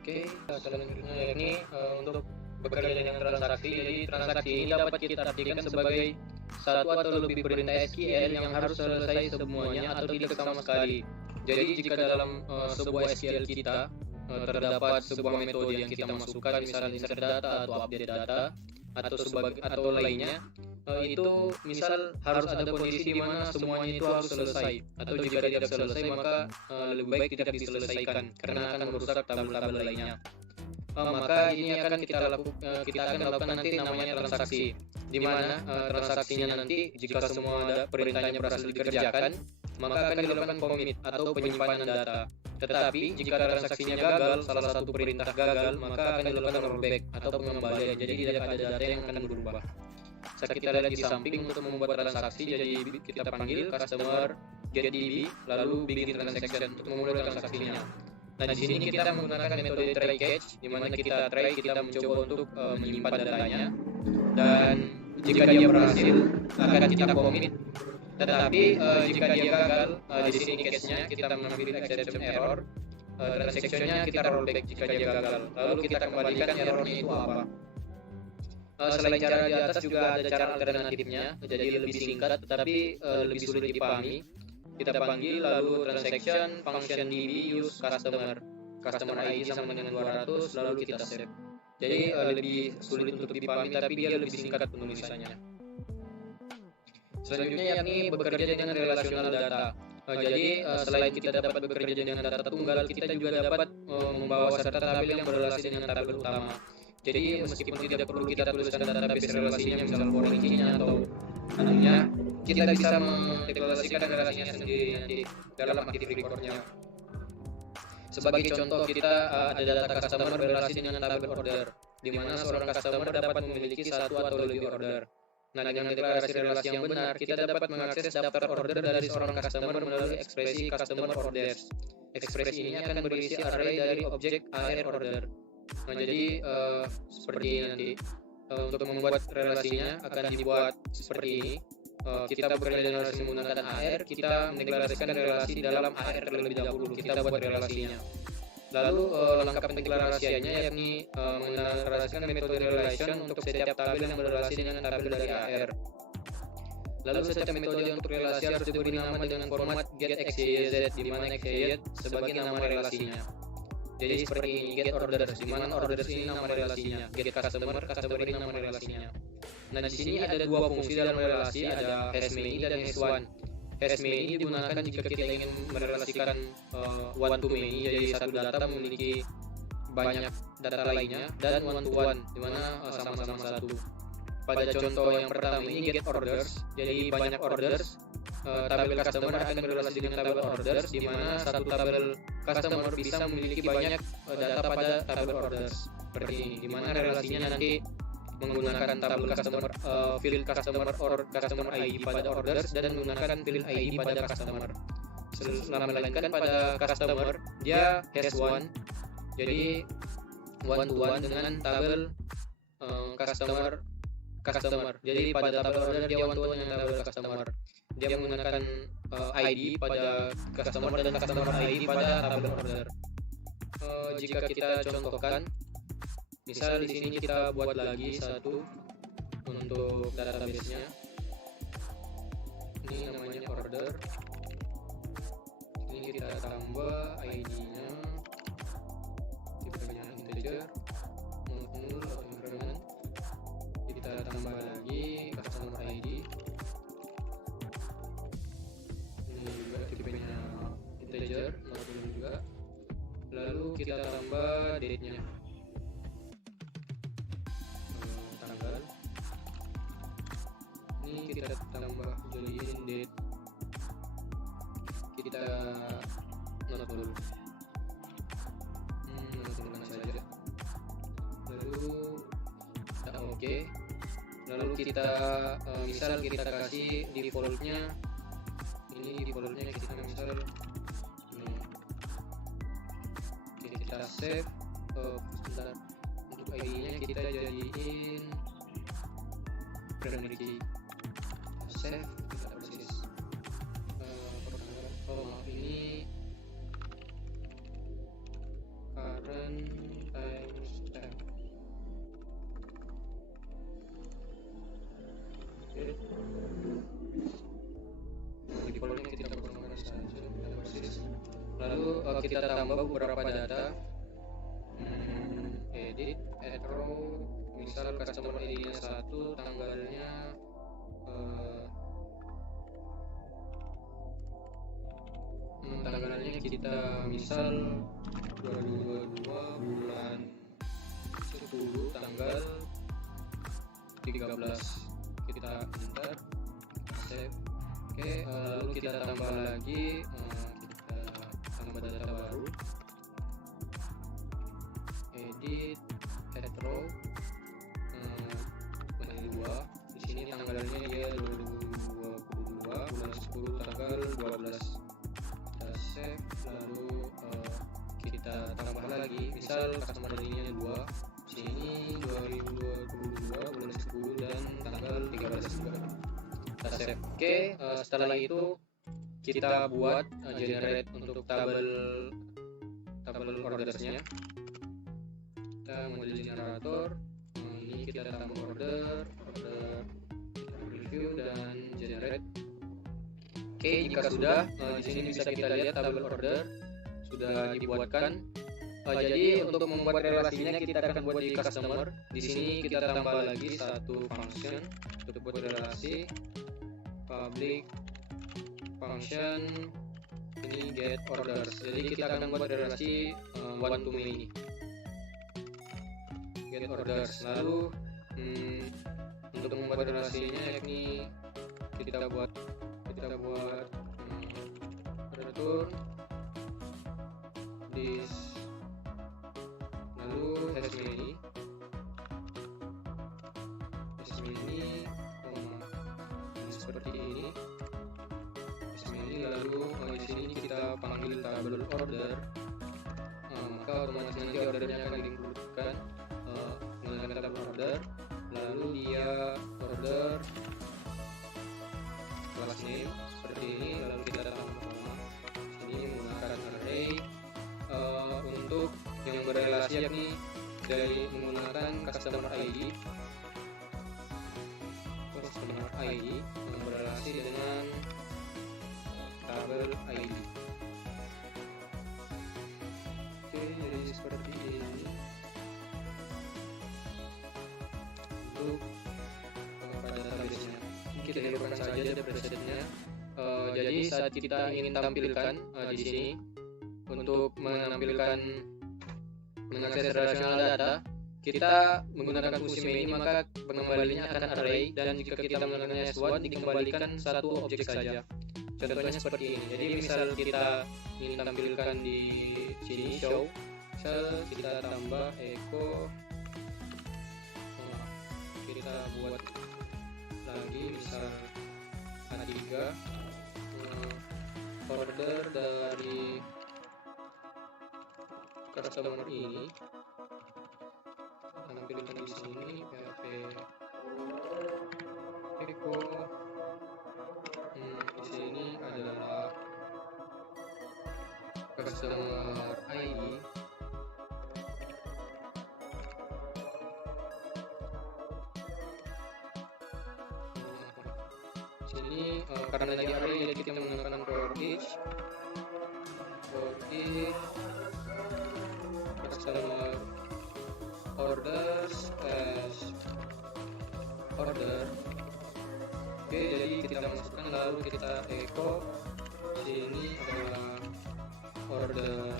Oke, selanjutnya yakni untuk bekerja dengan transaksi. Jadi transaksi ini dapat kita artikan sebagai satu atau lebih perintah SQL yang harus selesai semuanya atau tidak sama sekali. Jadi jika dalam sebuah SQL kita terdapat sebuah metode yang kita masukkan, misalnya insert data atau update data atau lainnya, itu misal harus ada kondisi di mana semuanya itu harus selesai, atau jika tidak selesai maka lebih baik tidak diselesaikan karena akan merusak tabel-tabel lainnya. Maka ini akan kita akan lakukan nanti namanya transaksi, di mana transaksinya nanti jika semua perintahnya berhasil dikerjakan, maka akan dilakukan commit atau penyimpanan data. Tetapi jika transaksinya gagal, salah satu perintah gagal, maka akan dilakukan rollback atau pengembalian. Jadi tidak ada data yang akan berubah. Saat kita lihat di samping untuk membuat transaksi, jadi kita panggil customer getDB lalu bikin transaction untuk memulai transaksinya. Nah, di sini kita menggunakan metode try catch, di mana kita mencoba untuk menyimpan datanya, dan jika dia berhasil akan kita commit. Tetapi jika dia gagal, di sini case-nya kita mengambil exception error, transaction-nya kita rollback jika dia gagal, lalu kita kembalikan errornya itu apa. Selain cara di atas juga ada cara alternatifnya, jadi lebih singkat tetapi lebih sulit dipahami. Kita panggil lalu transaction function db use customer. customer ID sama dengan 200 lalu kita save. Jadi lebih sulit untuk dipahami tapi dia lebih singkat penulisannya. Selanjutnya yakni bekerja dengan relasional data. Jadi selain kita dapat bekerja dengan data tunggal, kita juga dapat membawa serta tabel yang berrelasi dengan tabel utama. Jadi meskipun tidak perlu kita tuliskan database relasinya, misal foreign key-nya atau anunya, kita bisa mendeklarasikan relasinya sendiri nanti dalam active record-nya. Sebagai contoh, kita ada data customer berrelasi dengan tabel order, di mana seorang customer dapat memiliki satu atau lebih order. Nah, dengan deklarasi relasi yang benar, kita dapat mengakses daftar order dari seorang customer melalui ekspresi customer orders. Ekspresi ini akan berisi array dari objek AR order. Nah, jadi seperti ini nanti. Untuk membuat relasinya akan dibuat seperti ini. Kita bekerja dengan relasi menggunakan AR, kita mendeklarasikan relasi dalam AR terlebih dahulu. Kita buat relasinya. Lalu langkah pendeklarasiannya yakni mendeklarasikan metode relation untuk setiap tabel yang berrelasi dengan tabel dari AR. Lalu setiap metode untuk relasi harus diberi nama dengan format getXYZ, di mana XYZ sebagai nama relasinya. Jadi seperti ini, get orders, di mana orders ini nama relasinya, get customer ini nama relasinya. Nah, di sini ada dua fungsi dalam relasi, ada hasMany dan has1. hasMany ini digunakan jika kita ingin merelasikan one to many, jadi satu data memiliki banyak data lainnya, dan one to one, di mana sama-sama satu. Pada contoh yang pertama ini get orders, jadi banyak orders, tabel customer akan berrelasi dengan tabel orders, di mana satu tabel customer bisa memiliki banyak data pada tabel orders. Seperti ini, di mana relasinya nanti menggunakan tabel customer, field customer or customer ID pada orders, dan menggunakan field ID pada customer. Melainkan pada customer dia has1, jadi one to one dengan tabel customer. Jadi pada tabel order dia one to one dengan tabel customer. Dia menggunakan ID pada customer dan customer ID pada tabel order. Jika kita contohkan, misal di sini kita buat lagi satu untuk database-nya. Ini namanya order. Ini kita tambah ID-nya, tipenya integer, null atau increment. Kita tambah lagi customer ID. Ini juga tipenya integer, null juga. Lalu kita tambah date-nya. Ini kita tambah jadiin date, kita not dulu, notulkan saja. Lalu kita oke. Lalu kita misal kita kasih defaultnya, ini defaultnya kita misal kita save. Sebentar, untuk ID-nya kita jadiin primary key. Save, kita persis. Maaf, ini current timestamp. Defaultnya kita pergunakan saja, kita persis. Lalu kita tambah beberapa data. Edit, add row, misal customer ID-nya 1, tanggalnya tanggalnya kita misal 2022 bulan 10 tanggal 13, kita enter, save. Oke, lalu kita tambah lagi, kita tambah data baru, edit, add row, ini 2. Di sini tanggalnya dia 2022 bulan 10 tanggal 12. Kita save, lalu kita tambah lagi, misal customer ID-nya 2. Sini 2022 bulan 10 dan tanggal 13 juga. Kita save. Oke, setelah itu kita buat generate untuk tabel ordersnya. Kita model generator. Ini kita tambah order, review dan generate. Oke, jika sudah, di sini bisa kita lihat tabel order sudah dibuatkan. Jadi untuk membuat relasinya kita akan buat di customer. Di sini kita tambah lagi satu function untuk buat relasi public function ini get orders. Jadi kita akan buat relasi one to many get orders. Lalu untuk membuat relasinya yakni kita buat return this, lalu has many seperti ini has many. Lalu di sini kita panggil tabel order, maka otomatis nanti ordernya akan diinkludkan menggunakan tabel order. Lalu dia order class name seperti ini, lalu kita tambah koma. Ini menggunakan array untuk yang berrelasi yakni dari menggunakan customer ID yang berrelasi dengan tabel ID. Oke, jadi seperti ini untuk pada database-nya. Kita hidupkan saja database-nya. Jadi saat kita ingin tampilkan di sini untuk menampilkan mengakses relational data, kita menggunakan fungsi many, maka pengembaliannya akan array, dan jika kita menggunakan s1 dikembalikan satu objek saja. Contohnya seperti ini. Jadi misal kita ingin tampilkan di sini show, misal kita tambah echo, kita buat lagi misal A3 order dari customer ini, tampilkan di sini PHP echo. Di sini adalah customer ID, sini karena tadi array jadi kita menggunakan for each customer orders as order. Oke, jadi kita masukkan lalu kita echo. Sini adalah order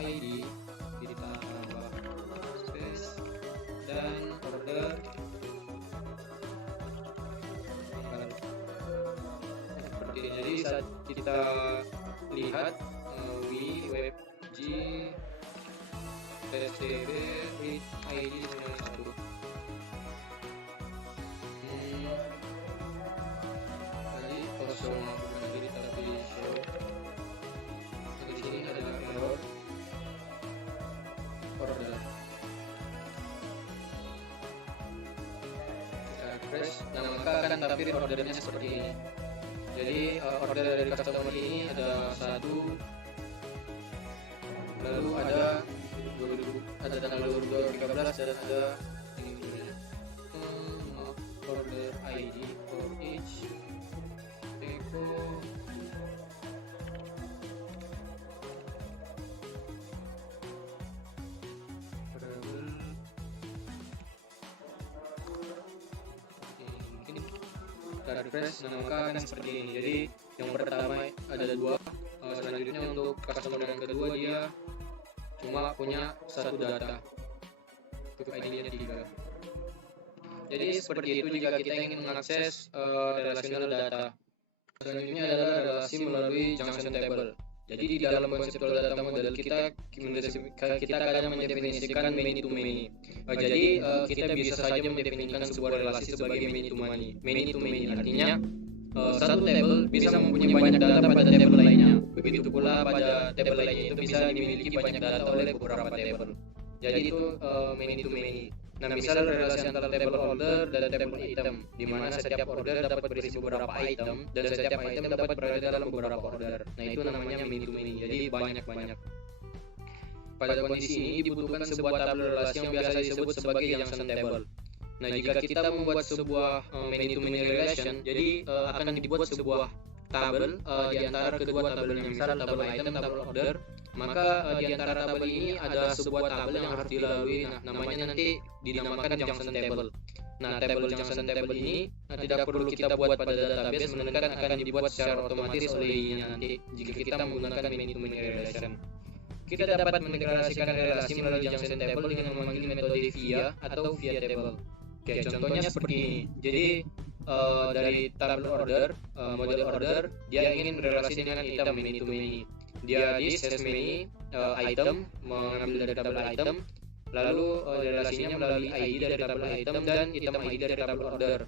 ID, kita tambah space dan order seperti ini. Jadi saat kita lihat webg stb with ID 91. Tadi kosong bukan diri tapi show. Di sini ada error order. Kita refresh, nah maka akan tampil ordernya seperti ini. Jadi order dari customer ini ada 1, lalu ada tanggal 2013 dan ada ini order ID for each echo variable. Mungkin kita refresh, nah maka akan seperti ini. Jadi yang pertama ada 2, selanjutnya untuk customer yang kedua dia cuma punya satu data, untuk ID-nya 3. Jadi seperti itu jika kita ingin mengakses relational data. Selanjutnya adalah relasi melalui junction table. Jadi di dalam conceptual data model kita kadang mendefinisikan many to many. Jadi kita bisa saja mendefinisikan sebuah relasi sebagai many to many. Many to many artinya satu table bisa mempunyai banyak data pada table lainnya. Begitu pula pada table lainnya itu bisa dimiliki banyak data oleh beberapa table. Jadi itu many to many. Nah, misal relasi antara table order dan table item, di mana setiap order dapat berisi beberapa item dan setiap item dapat berada dalam beberapa order. Nah, itu namanya many to many. Jadi banyak-banyak. Pada kondisi ini dibutuhkan sebuah tabel relasi yang biasa disebut sebagai junction table. Nah, jika kita membuat sebuah many to many relation, jadi akan dibuat sebuah tabel di antara kedua tabelnya, misal tabel item, tabel order. Maka di antara tabel ini ada sebuah tabel yang harus dilalui. Nah, namanya nanti dinamakan junction table. Nah, table junction table ini tidak perlu kita buat pada database, melainkan akan dibuat secara otomatis oleh AI nanti jika kita menggunakan many-to-many relation. Kita dapat mendeklarasikan relasi melalui junction table dengan memanggil metode via atau via table. Oke, contohnya seperti ini. Jadi dari tabel order, model order, dia ingin berrelasi dengan item many-to-many. Dia list has many item, mengambil dari tabel item, lalu relasinya melalui ID dari tabel item dan item ID dari tabel order.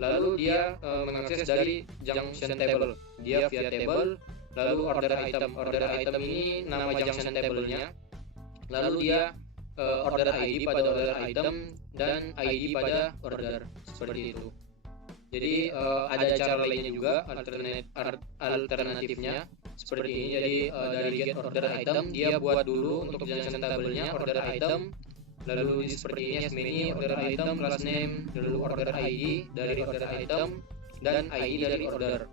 Lalu dia mengakses dari junction table. Dia via table, lalu order item. Order item ini nama junction table-nya. Lalu dia order ID pada order item dan ID pada order, seperti itu. Jadi ada cara lainnya juga, alternatifnya seperti ini. Jadi dari get order item dia buat dulu untuk junction table-nya order item, lalu seperti ini as many order item plus name, lalu order ID dari order item dan ID dari order.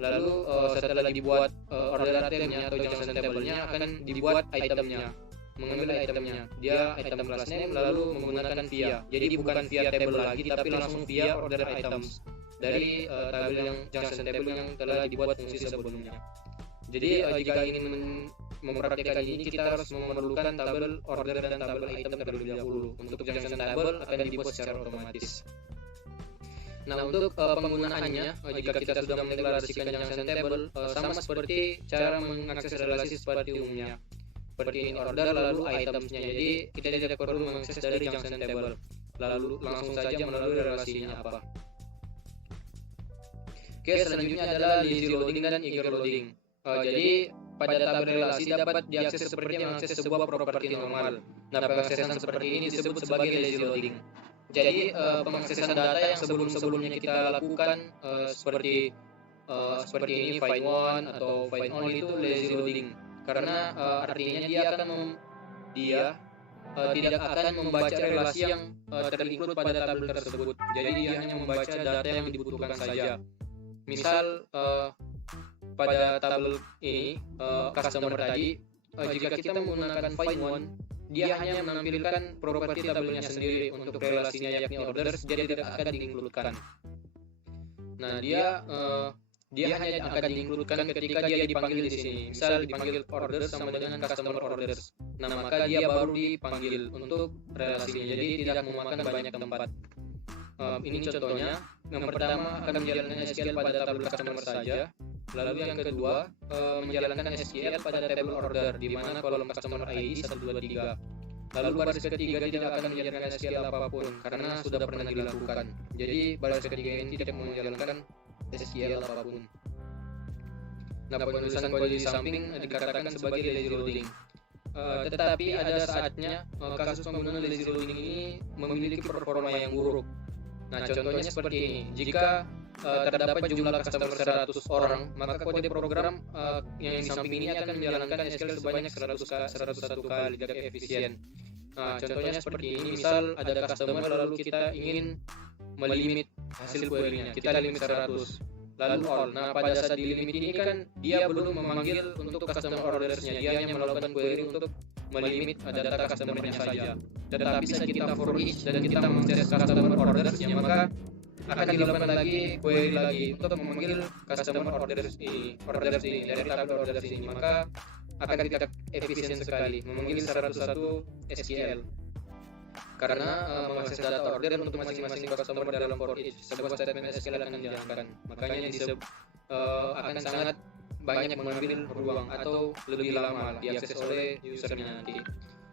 Lalu setelah dibuat order itemnya atau junction table-nya akan dibuat itemnya, mengambil itemnya, dia item plus name lalu menggunakan via. Jadi bukan via table lagi tapi langsung via order items dari tabel yang junction table yang telah dibuat fungsi sebelumnya. Jadi jika ingin mempraktikkan ini kita harus memerlukan tabel order dan tabel item terlebih dahulu. Untuk junction table akan dibuat secara otomatis. Nah, untuk penggunaannya, jika kita sudah mendeklarasikan junction table, sama seperti cara mengakses relasi seperti umumnya. Seperti ini order lalu itemsnya. Jadi kita tidak perlu mengakses dari junction table, lalu langsung saja melalui relasinya apa. Oke, selanjutnya adalah lazy loading dan eager loading. Jadi pada tabel relasi dapat diakses seperti mengakses sebuah properti normal. Nah, pengaksesan seperti ini disebut sebagai lazy loading. Jadi pengaksesan data yang sebelumnya kita lakukan seperti ini find one atau find all itu lazy loading. Karena artinya dia tidak akan membaca relasi yang terinclude pada tabel tersebut. Jadi dia hanya membaca data yang dibutuhkan saja. Misal pada tabel ini customer tadi, jika kita menggunakan find one, dia hanya menampilkan properti tabelnya sendiri. Untuk relasinya yakni orders, dia tidak akan diinkludkan. Nah, dia hanya akan diinkludkan ketika dia dipanggil di sini. Misal dipanggil orders sama dengan customer orders. Nah, maka dia baru dipanggil untuk relasinya. Jadi tidak memakan banyak tempat. Ini contohnya. Yang pertama akan menjalankan SQL pada tabel customer saja. Lalu yang kedua menjalankan SQL pada tabel order di mana kolom customer ID 1, 2, 3. Lalu baris ketiga tidak akan menjalankan SQL apapun karena sudah pernah dilakukan. Jadi baris ketiga ini tidak menjalankan SQL apapun. Nah, penulisan kode di samping dikatakan sebagai lazy loading. Tetapi ada saatnya kasus penggunaan lazy loading ini memiliki performa yang buruk. Nah, contohnya seperti ini. Jika terdapat jumlah customer 100 orang, maka kode program yang di samping ini akan menjalankan SQL sebanyak 101 kali jika efisien. Nah, contohnya seperti ini. Misal ada customer lalu kita ingin melimit hasil query-nya. Kita limit 100. Lalu all. Nah, pada saat di limit ini kan dia belum memanggil untuk customer orders-nya. Dia hanya melakukan query untuk melimit data customer-nya saja. Tetapi saat kita for each dan kita mengakses customer orders-nya, maka akan dilakukan lagi query lagi untuk memanggil customer orders ini dari tabel orders ini. Maka akan tidak efisien sekali memanggil 101 SQL. Karena mengakses data order untuk masing-masing customer dalam for each, sebuah statement SQL akan dijalankan. Makanya akan sangat banyak mengambil ruang atau lebih lama diakses oleh usernya nanti.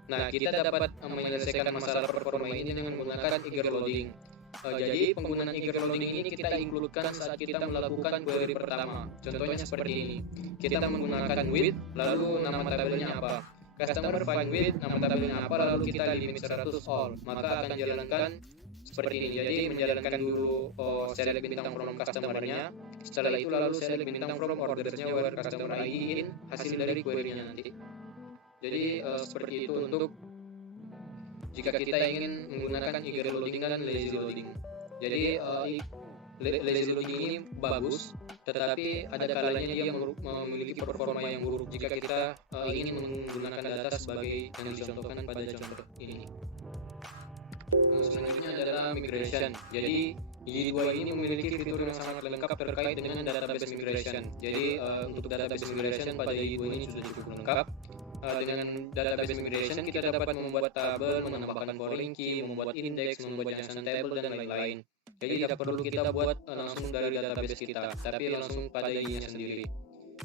Nah, kita dapat menyelesaikan masalah performa ini dengan menggunakan eager loading. Jadi penggunaan eager loading ini kita includekan saat kita melakukan query pertama. Contohnya seperti ini. Kita menggunakan with, lalu nama tabelnya apa. Customer find with, nama tabelnya apa, lalu kita limit 100 all. Maka akan jalankan seperti ini. Jadi menjalankan dulu select bintang from customer-nya. Setelah itu lalu select bintang from orders-nya where customer ID in hasil dari query-nya nanti. Jadi seperti itu untuk jika kita ingin menggunakan eager loading dan lazy loading. Jadi lazy logging ini bagus, tetapi ada kalanya dia memiliki performa yang buruk jika kita ingin menggunakan data sebagai yang dicontohkan pada contoh ini. Selanjutnya adalah migration. Jadi Y2 ini memiliki fitur yang sangat lengkap terkait dengan database migration. Jadi untuk database migration pada Y2 ini sudah cukup lengkap. Dengan database migration kita dapat membuat tabel, menambahkan foreign key, membuat index, membuat junction table dan lain-lain. Jadi tidak perlu kita buat langsung dari database kita, tapi langsung pada Y-nya sendiri.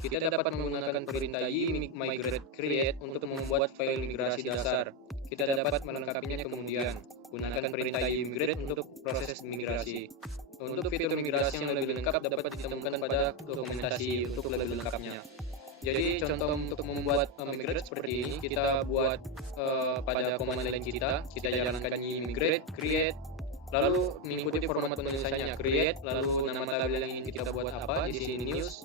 Kita dapat menggunakan perintah Y migrate create untuk membuat file migrasi dasar. Kita dapat melengkapinya kemudian. Gunakan perintah Y migrate untuk proses migrasi. Untuk fitur migrasi yang lebih lengkap dapat ditemukan pada dokumentasi untuk lebih lengkapnya. Jadi contoh untuk membuat migrate seperti ini, kita buat pada command line kita jalankan Y migrate create, lalu mengikuti format penulisannya create, lalu nama tabel yang ingin kita buat apa, di sini news,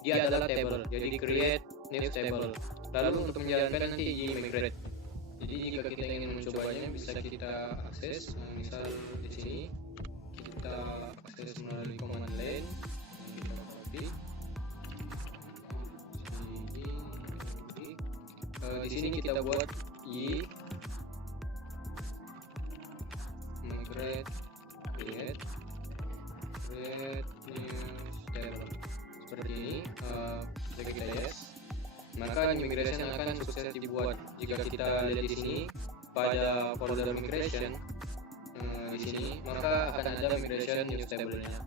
dia adalah table, jadi create news table. Lalu untuk menjalankan nanti Y migrate. Jadi jika kita ingin mencobanya bisa kita akses, misal di sini kita akses melalui command line, kita copy. Di sini kita buat Y migrate create news table seperti ini. Jika kita yes, maka migration akan sukses dibuat. Jika kita lihat di sini pada folder migration di sini, maka akan ada migration news table-nya.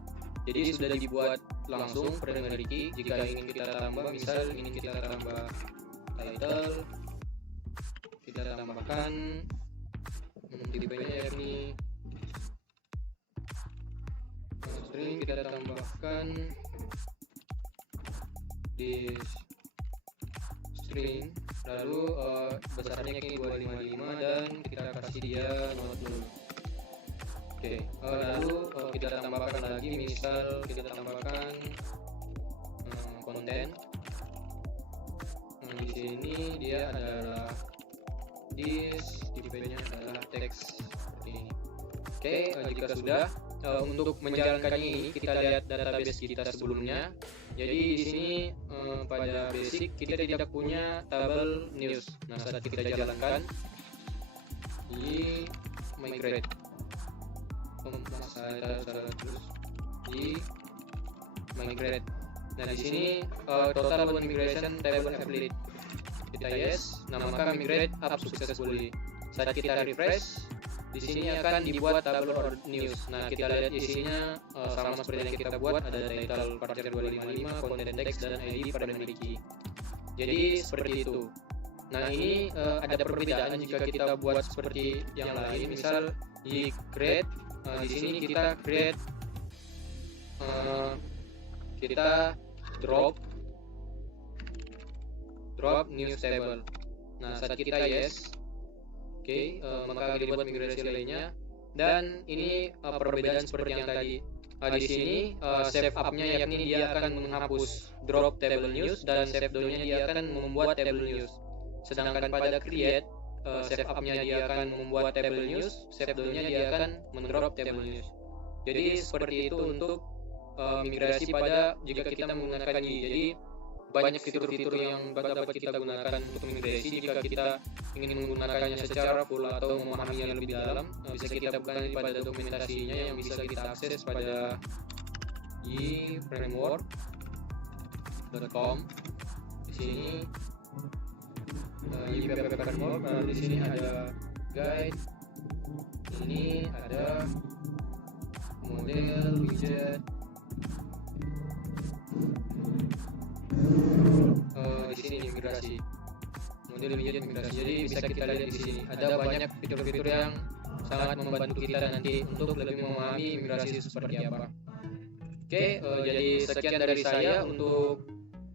Jadi sudah dibuat langsung primary key. Jika ingin kita tambah, misal ingin kita tambah title, kita tambahkan tipenya yakni string, kita tambahkan di string, lalu besarnya yakni 255 dan kita kasih dia not null. Oke, lalu kita tambahkan lagi, misal kita tambahkan konten. Di sini dia adalah this, tipenya adalah text seperti ini. Oke, jika sudah, untuk menjalankannya ini kita lihat database kita sebelumnya. Jadi di sini pada basic kita tidak punya tabel news. Nah, saat kita jalankan Y migrate, Y migrate. Nah, di sini total migration table applet. Kita yes, nah maka migrate up successfully. Saat kita refresh, di sini akan dibuat tabel or news. Nah, kita lihat isinya sama seperti yang kita buat, ada title parser 255, content text dan ID primary key. Jadi seperti itu. Nah, ini ada perbedaan jika kita buat seperti yang lain. Misal di create, di sini kita create, kita drop news table. Nah, saat kita yes, oke, maka dibuat migrasi lainnya. Dan ini perbedaan seperti yang tadi. Di sini save up-nya yakni dia akan menghapus drop table news, dan save down-nya dia akan membuat table news. Sedangkan pada create, save up-nya dia akan membuat table news, save down-nya dia akan mendrop table news. Jadi seperti itu untuk migrasi pada jika kita menggunakan Y. Jadi banyak fitur-fitur yang dapat kita gunakan untuk migrasi. Jika kita ingin menggunakannya secara full atau memahaminya lebih dalam, bisa kita buka pada dokumentasinya yang bisa kita akses pada yframework.com. Di sini yframework, di sini ada guide, ini ada model widget. Di sini migrasi, model widget migrasi. Jadi bisa kita lihat di sini ada banyak fitur-fitur yang sangat membantu kita nanti untuk lebih memahami migrasi seperti apa. Oke, jadi sekian dari saya untuk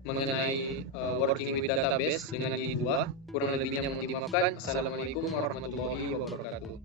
mengenai working with database dengan Y2. Kurang lebihnya mohon dimaafkan. Assalamualaikum warahmatullahi wabarakatuh.